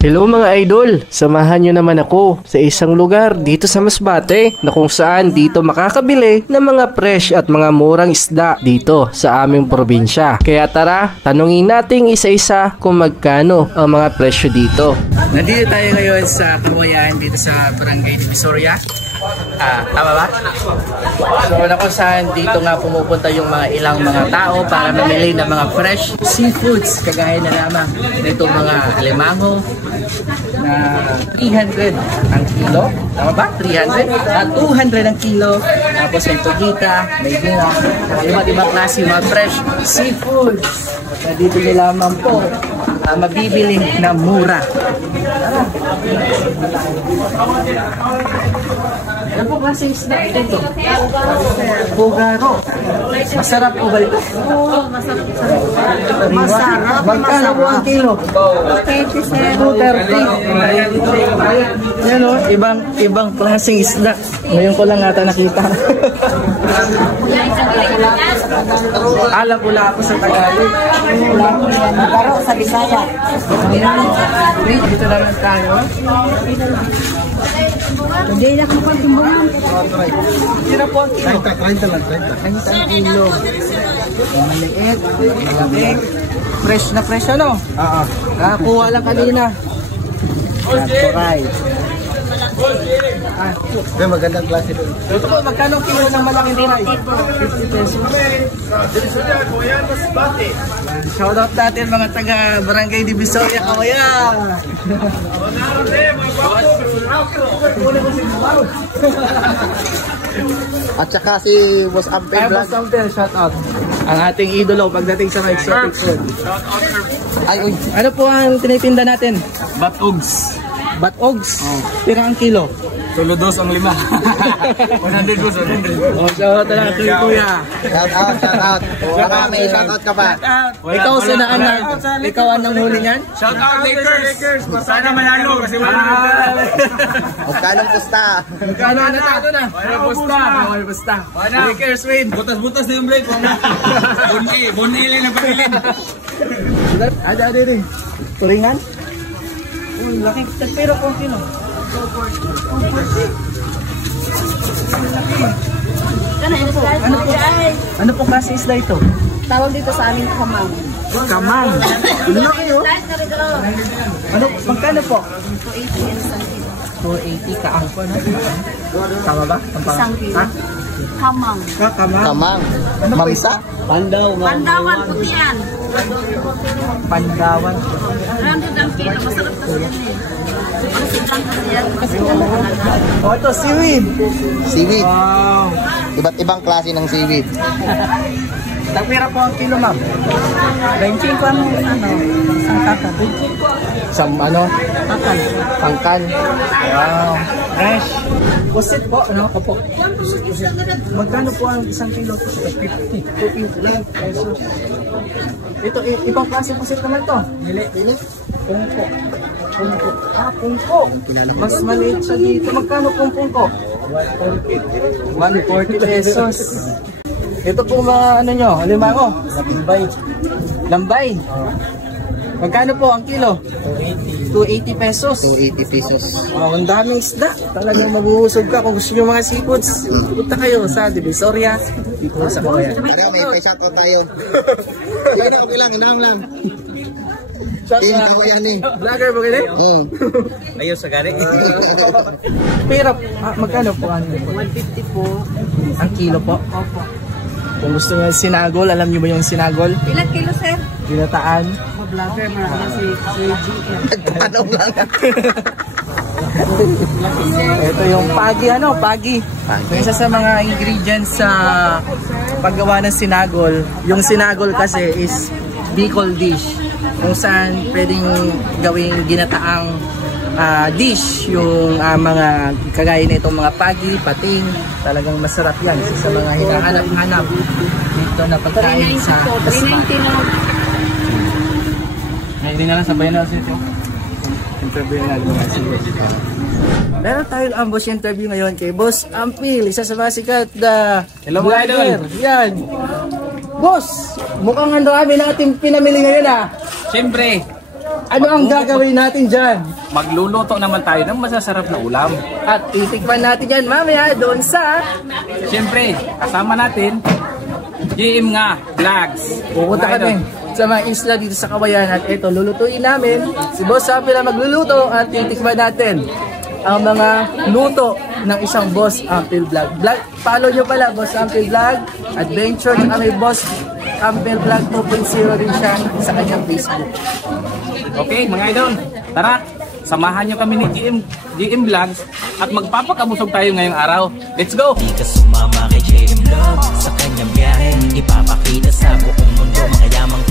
Hello mga idol, samahan nyo naman ako sa isang lugar dito sa Masbate na kung saan dito makakabili ng mga fresh at mga murang isda dito sa aming probinsya. Kaya tara, tanungin natin isa-isa kung magkano ang mga presyo dito. Nandito tayo ngayon sa Kawayan dito sa Barangay Divisoria. Tama ba? So na kung saan dito nga pumupunta yung mga ilang mga tao para mamili ng mga fresh seafoods kagaya na lamang nitong mga alimango na 300 ang kilo. Tama ba? 300? 200 ang kilo. Tapos may tugita, may binga, iba't ibang klase mga fresh seafoods. At dito nyo lamang po mabibili na mura. Ano po kasi isda ito? Bugaro. Masarap po ba ito? Oo, masarap. Masarap. Magkano po ang kilo? 230. Yan o, ibang klaseng isda. Ngayon ko lang ata nakita. Alam ko lang ako sa Tagalog. Bugaro sa Bisaya. Dito naman tayo. Hindi na ako magtimbungan. Sira po ang kilo. 30 lang, 30. 30 ang kilo. Maliit, malaki. Fresh na fresh ano? Oo. Nakakuha lang kanina. Alright. Magandang klase doon. Ito po, magkano kilo ng malaking tinay? 50 pesos. Shoutout natin mga taga Barangay Divisoria, Kawayan. At saka si Boss Ampel Vlog. Boss Ampel, shoutout. Ang ating idolo pagdating sa mga exotic food. Ay, uy. Ano po ang tinitinda natin? Batogs. Batogs? Pira ang kilo? Tuludos ang 5. 100 boss, 100. Oh, shoutout na lang kay Kuya. Shout out, shout out. May shout out ka pa. Ikaw sinaan na, ikaw ang nanghuli niyan? Shout out Lakers. Sana manalo kasi manalo. Magkano pusta? Magkano na tayo na? May pusta. Lakers win. Butas-butas na yung break. Bonili na pagilin. Ada rin. Turingan? Laki. Pero kung kilo. Ano po kasi isda ito? Tawag dito sa amin kamang. Kamang. Ano na kayo? Ano? Magkano po? 280 kaangko na. Tama ba? Isang kilo. Kamang. Kamang. Kamang. Ano po Mamsa? Pandaw. Pandawan puti yan. Pandawan. 100 ang kilo. Masarap kasi yan eh. Oh, ito, seaweed. Seaweed. Wow. Iba't ibang klase ng seaweed. Tagpira po ang kilo, ma'am. 25 ang isang kakal. Isang ano? Kakal. Pangkan. Wow. Fresh. Pusit po, ano? Opo. Magkano po ang isang kilo? 250 pesos. Ito, ibang klase pusit naman to. Pili. Pungko. Pungko. Pungko. Mas maliit siya dito. Magkano pong pungko? 140 pesos. Ito po mga ano nyo, alimango. Lambay. Lambay. Magkano po ang kilo? 280 pesos. 280 pesos. Oh, ang daming isda. Talagang mabuhusog ka kung gusto nyo mga seafoods. Punta kayo sa Divisoria. Dito sa Kawayan. Para may shout out tayo. Sige na, okay lang. Inam lang. Team Kawayan eh. Vlogger ba kayo? Ayaw sa gari. Pero, magkano po? 150 po. Ang kilo po? Opo. Kung gusto nyo sinagol, alam nyo ba yung sinagol? Ilang kilo, sir? Ginataan. Vlogger, marami si GM. Nagtatanong lang. Ito yung pagi, pagi. Isa sa mga ingredients sa paggawa ng sinagol. Yung sinagol kasi is Bicol dish. Kung saan pwedeng gawing ginataang dish yung mga kagaya na itong mga pagi, pating. Talagang masarap yan. Isa sa mga hinahanap-hanap dito na pagkain sa 390 na. Hindi na lang sabayan na ito. Interview na mga siya. Meron tayong ambush interview ngayon kay Boss Ampil, isa sa mga sikat na vlogger. Yan. Boss, mukhang ang dami natin pinamili ngayon ah. Siyempre, Ano ang gagawin natin dyan? Magluluto naman tayo ng masasarap na ulam. At itikman natin yan mamaya doon sa... Siyempre, kasama natin, GM nga, Vlogs. Pupunta Mga kami idol. sa mga isla dito sa Kawayan at ito, lulutuin namin. Si Boss Ampel ang magluluto at titikman natin ang mga luto ng isang Boss Ampel Vlog. Follow nyo pala, Boss Ampel Vlog Adventure, at may Boss Ampel Vlog 2.0 rin siya sa kanyang Facebook. Okay, mga idol, tara, samahan nyo kami ni GM Vlogs at magpapakabusog tayo ngayong araw. Let's go! Di ka sumama kay JM Vlog sa kanyang biyahe, ipapakita sa buong mundo mga yamang